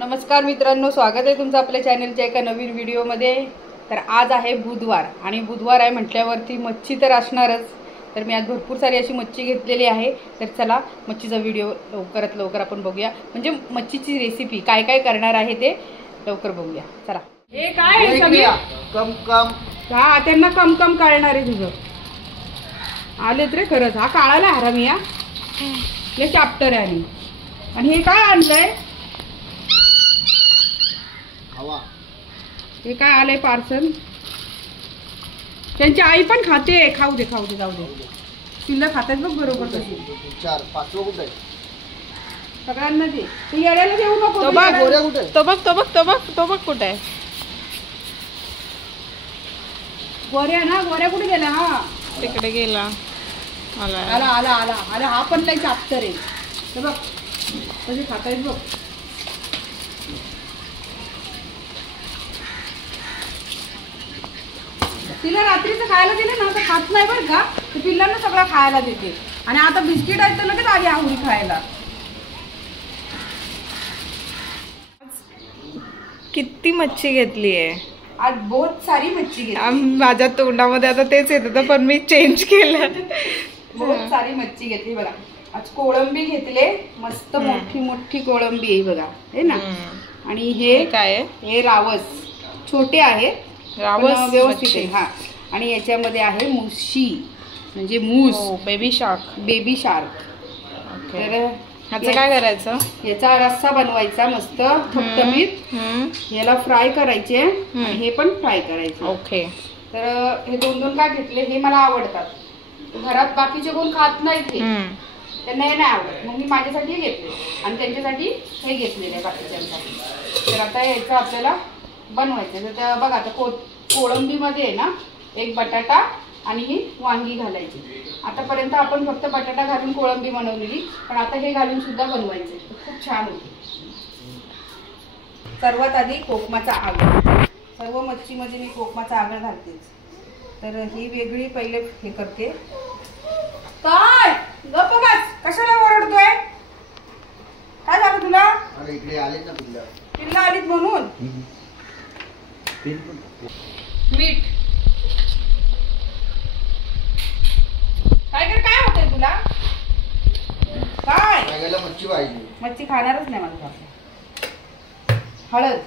नमस्कार मित्रांनो, स्वागत आहे तुमचं आपल्या चॅनलच्या एका नवीन व्हिडिओमध्ये। तर आज आहे बुधवार आणि बुधवार आहे म्हटल्यावरती मच्छी तर असणारच। तर मी आज भरपूर सारी अशी मच्छी घेतलेली आहे। तर चला मच्छीचा व्हिडिओ लवकरात लवकर आपण बघूया, म्हणजे मच्छीची रेसिपी काय काय करणार आहे ते लवकर बघूया। चला। हे काय आहे सगळे कम कम हा त्यांना कम कम काढणार आहे तुझं। आलेत रे खरंच, हा काढायला हरामी या हे चॅप्टर आहे। आणि हे काय आणलंय, हे काय आलंय पार्सल। त्यांची आई पण खाते, खाऊ दे खाऊ दे जाऊ दे, तिला खातात बघ बरोबर तशी। 4-5 कुठे सगळ्यांना दे, तू येड्याला देऊ नको। तो बघ गोऱ्या कुठे, तो बघ कुठे आहे गोऱ्या ना, गोऱ्या कुठे गेला? हा तिकडे गेला। आला आला आला आला, हा पण लई चाप्टर आहे। हे बघ कशी खातायत बघ। तिला रात्रीचं खायला दिलं ना तर खात नाही बरं का, तर पिल्लांना सगळं खायला देते। आणि आता बिस्किट आहेत तर लगेच आली आवडी खायला। किती मच्छी घेतली आहे आज बहुत सारी मच्छी घेतली। माझ्या तोंडामध्ये आता तेच येत होतं पण मी चेंज केलं। बहुत सारी मच्छी घेतली बघा। आज कोळंबी घेतले, मस्त मोठी मोठी कोळंबी आहे बघा, हे ना। आणि हे काय आहे? हे रावस छोटे आहे, रावस व्यवस्थित आहे। हा, आणि याच्यामध्ये आहे मुशी म्हणजे मूस, बेबी शार्क। Baby shark. तर ह्याचं काय करायचं? याचा रस्सा बनवायचा मस्त ठमठमीत, याला फ्राय करायचे आणि हे पण फ्राय करायचे। ओके। तर हे दोन दोन काय घेतले, हे मला आवडतात। घरात बाकीचे कोण खात नाहीत, त्यांना हे नाही आवडत, मग मी माझ्यासाठी हे घेतले आणि त्यांच्यासाठी हे घेतलेले आहे बाकीच्यांसाठी। तर आता याचं आपल्याला बनवायचं। तर बघा आता कोळंबीमध्ये आहे ना एक बटाटा आणि ही वांगी घालायची। आतापर्यंत आपण फक्त बटाटा घालून कोळंबी बनवलेली, पण आता हे घालून सुद्धा बनवायचे, खूप छान होते। सर्वात आधी कोकमाचा आगळ, सर्व मच्छीमध्ये मी कोकमाचा आगळ घालतेच। तर ही वेगळी पहिले हे करते। काय गप्प बस, कशाला ओरडतोय? काय झालं तुला? अरे इकडे आले ना पिल्ला, पिल्ला आलीत म्हणून। मीठ काय होतंय तुला? काय मच्छी पाहिजे, मच्छी खाणारच नाही मला। हळद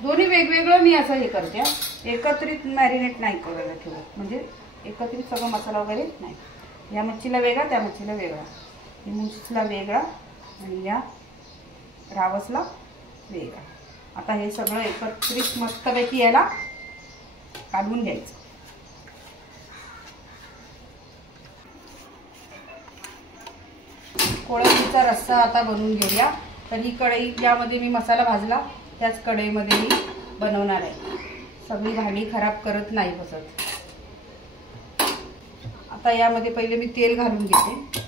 दोन्ही वेगवेगळं मी असं हे करते, एकत्रित मॅरिनेट नाही करायला ठेवत, म्हणजे एकत्रित सगळं मसाला वगैरे नाही। या मच्छीला वेगळा, त्या मच्छीला वेगळा, मूसला वेगळा आणि या रावसला वेगळा। आता हे सगळं एकत्रित मस्तपैकी याला काढून घ्यायचं। कोळंबीचा रस्सा आता बनवून घेऊया। तर ही कढई, ज्यामध्ये मी मसाला भाजला त्याच कढईमध्ये मी बनवणार आहे। सगळी भांडी खराब करत नाही बसत। आता यामध्ये पहिले मी तेल घालून घेते।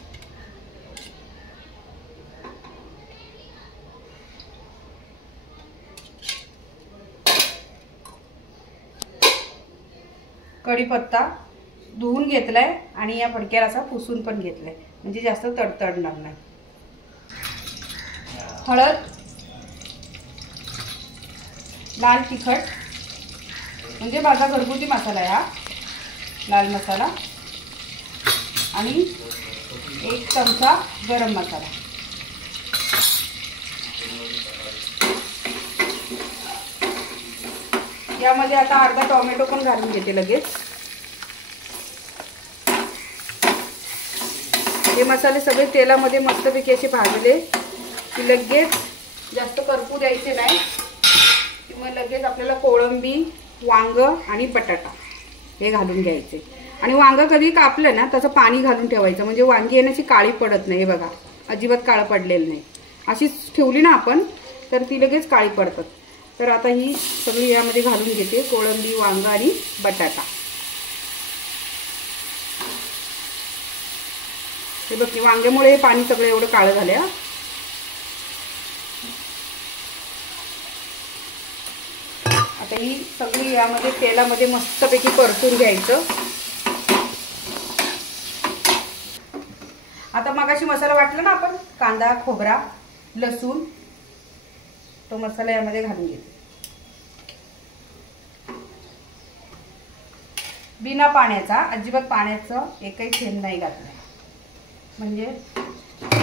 कढीपत्ता धुवून घेतलाय आणि या फडक्याला असा पुसून पण घेतलाय, म्हणजे जास्त तडतडणार नाही। हळद, लाल तिखट म्हणजे माझा घरगुती मसाला आहे हा, लाल मसाला, आणि 1 चमचा गरम मसाला। यामध्ये आता अर्धा टोमॅटो पण घालून घेते लगेच। हे मसाले सगळे तेलामध्ये मस्तपैकी असे भाजले की लगेच जास्त करपू द्यायचे नाही, किंवा लगेच आपल्याला कोळंबी, वांग आणि बटाटा हे घालून घ्यायचे। आणि वांग कधी कापलं ना त्याचं पाणी घालून ठेवायचं, म्हणजे वांगी येण्याची काळी पडत नाही। हे बघा अजिबात काळं पडलेलं नाही, अशीच ठेवली ना आपण तर ती लगेच काळी पडतात। तर आता ही सगळी यामध्ये घालून घेते, कोळंबी, वांग आणि बटाटा। हे बघ, वांग्यामुळे हे पाणी सगळं एवढं काळं झालं। आता ही सगळी यामध्ये तेलामध्ये मस्तपैकी परतून घ्यायचं। आता मगाशी मसाला वाटला ना आपण, कांदा, खोबरा, लसूण, तो मसाला यामध्ये घालून घेते बिना पाण्याचा, अजिबात पाण्याचं एकही थेंब नाही घातलं, म्हणजे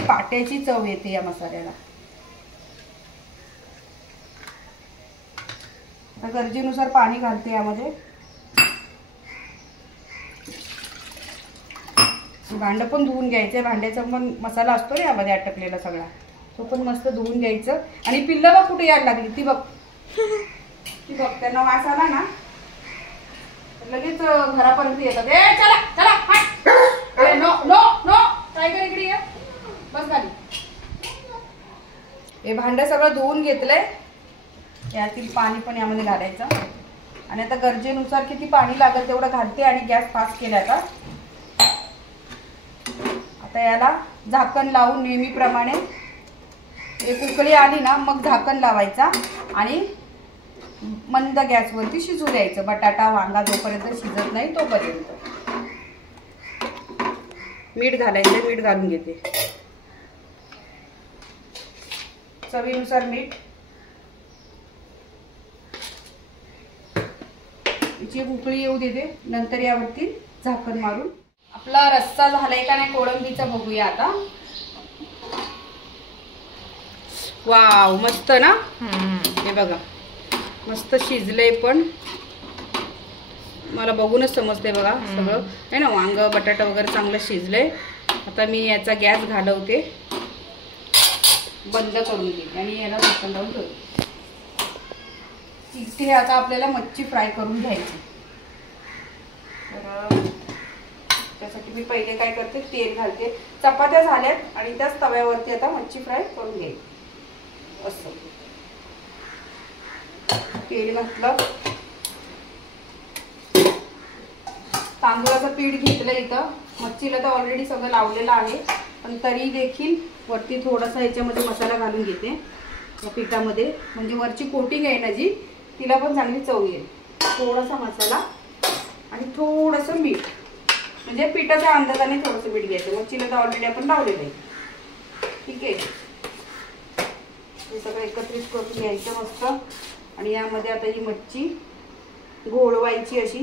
पाट्याची चव येते या मसाल्याला. गरजेनुसार पाणी घालते यामध्ये. भांडं पण धुवून घ्यायचं, भांड्याचा पण मसाला असतो ना यामध्ये अटकलेला सगळा, तो पण मस्त धुवून घ्यायचं. आणि पिल्लं बघ कुठे यायला लागली, ती बघ ती बघ, त्यांना वास आला ना लगेच घरापर्यंत येतात. ए चला चला, नो नो नो, टायगर इकडे ये, बस खाली. हे भांडं सगळं धुवून घेतलंय, यातील पाणी पण यामध्ये घालायचं. आणि आता गरजेनुसार किती पाणी लागेल तेवढं घालते आणि गॅस फास्ट केला. आता याला झाकण लावून नेहमीप्रमाणे एक उकळी आली ना मग झाकण लावायचा आणि मंद गॅसवरती शिजू द्यायचं. बटाटा वांगा जोपर्यंत शिजत नाही तोपर्यंत. मीठ घालायचं, मीठ घालून घेते, चवीनुसार मीठ. याची एक उकळी येऊ देते, नंतर यावरती झाकण मारून आपला रस्सा झालाय का नाही कोळंबीचा बघूया आता. वाव, मस्त ना. हे बघा मस्त शिजलंय, पण मला बघूनच समजते बघा सगळं आहे ना, वांग बटाटा वगैरे चांगलं शिजलंय. आता मी याचा गॅस घालवते, बंद करून देते आणि याला झाकण लावून ठेवते. इथे आता आपल्याला मच्छी फ्राय करून घ्यायची. तर त्यासाठी मी पहिले काय करते, तेल घालते. चपात्या झाल्यात आणि त्याच तव्यावरती आता मच्छी फ्राय करून घ्यायची. असं तेल घातलं, तांदूळाचं पीठ घेतलं इथं. मच्छीला तर ऑलरेडी सगळं लावलेलं आहे, पण तरी देखील वरती थोडासा याच्यामध्ये मसाला घालून घेते या पिठामध्ये, म्हणजे वरची कोटिंग आहे ना जी, तिला पण चांगली चव येईल. थोडासा मसाला आणि थोडंसं मीठ, म्हणजे पिठाच्या अंदाजाने थोडंसं मीठ घ्यायचं. मच्छीला तर ऑलरेडी आपण लावलेलं आहे. ठीक आहे, हे सगळं एकत्रित करून घ्यायचं मस्त. आणि यामध्ये आता ही मच्छी घोळवायची अशी.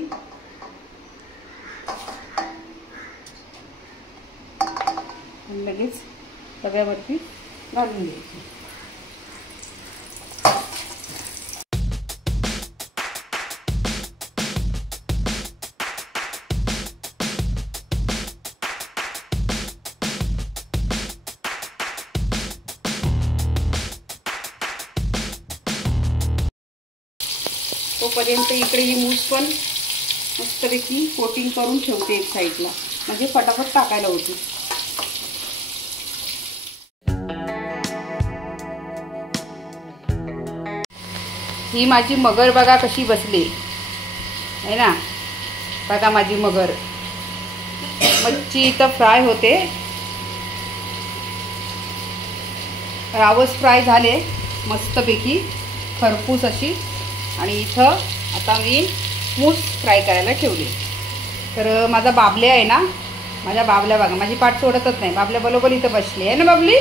लगेच तव्यावरती घालून घ्यायची. तोपर्यंत इकडे ही मूस पण मस्तपैकी कोटिंग करून ठेवते एक साईडला, म्हणजे फटाफट टाकायला होती. ही माझी मगर बघा कशी बसली आहे ना, बघा माझी मगर. मच्छी इथं फ्राय होते, रावस फ्राय झाले मस्तपैकी खरपूस अशी. आणि इथं आता मी मूस फ्राय करायला ठेवली. तर माझा बाबल्या आहे ना, माझ्या बाबल्या बघा माझी पाठ सोडतच नाही. बाबल्या बरोबर इथं बसली आहे ना बाबली.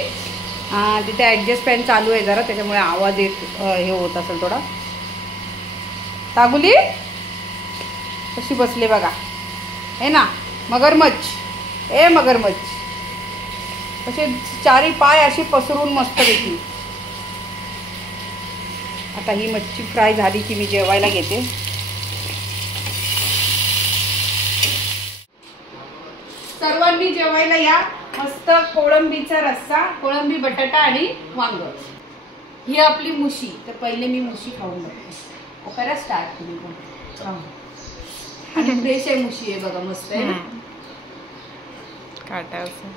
हां, तिथे ॲडजस्ट फॅन चालू आहे जरा, त्याच्यामुळे आवाज येत हे होत असेल थोडा. तागुली कशी बसले बघा आहे ना, मगरमच्छ. ए मगरमच्छ, असे चारी पाय अशी पसरून मस्तपैकी. आता ही मच्छी फ्राय झाली की मी जेवायला घेते. सर्वांनी जेवायला या. मस्त कोळंबीचा रस्सा, कोळंबी बटाटा आणि वांग. ही आपली मुशी. तर पहिले मी मुशी खाऊन बघते. करा स्टार्ट तुम्ही पण. आणि फ्रेश आहे मुशी आहे बघा, मस्त आहे. काटा असं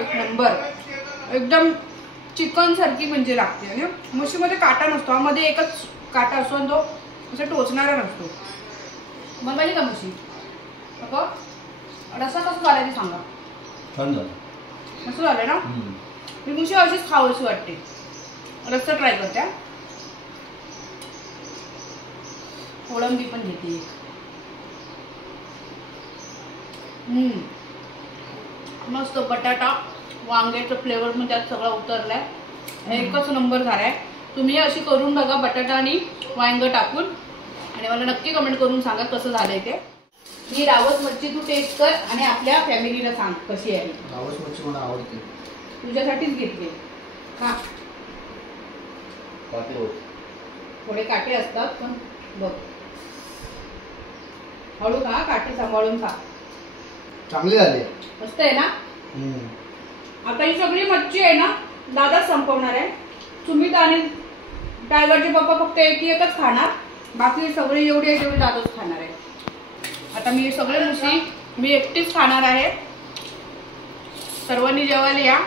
एक नंबर, एकदम चिकन सारखी म्हणजे लागते. आणि मुशीमध्ये काटा नसतो, मध्ये एकच काटा असतो आणि तो असं टोचणारा नसतो. मग पाहिजे का मुशी? रस्सा कसं झाला ते सांगा. मस्त झालं ना. ही मुशी अशीच खावीशी वाटते. रस्सा ट्राय करते. कोळंबी पण घेते. मस्त बटाटा वांग्याचं फ्लेवर पण त्यात सगळा उतरलाय. एकच नंबर झालाय. तुम्ही अशी करून बघा बटाटा आणि वांग टाकून आणि मला नक्की कमेंट करून सांगा कसं झालंय ते. ही रावस मच्छी तू टेस्ट कर आणि आपल्या फॅमिलीला सांग कशी आहे. रावस मच्छी मला आवडते. तुझ्यासाठीच घेतली. खा. थोडे काटे असतात पण बघ हळू खा. काटे सांभाळून खा. चांगले झाले. मस्त आहे ना. आता ही सगळी मच्छी आहे ना दादाच संपवणार आहे. सुमित आणि टायगरचे पप्पा फक्त एकच खाणार. बाकी सगळे एवढे आहे तेवढे दादाच खाणार आहे. आता मी सगळे मुशी मी एकटीच खाणार आहे. सर्वांनी जेवायला या.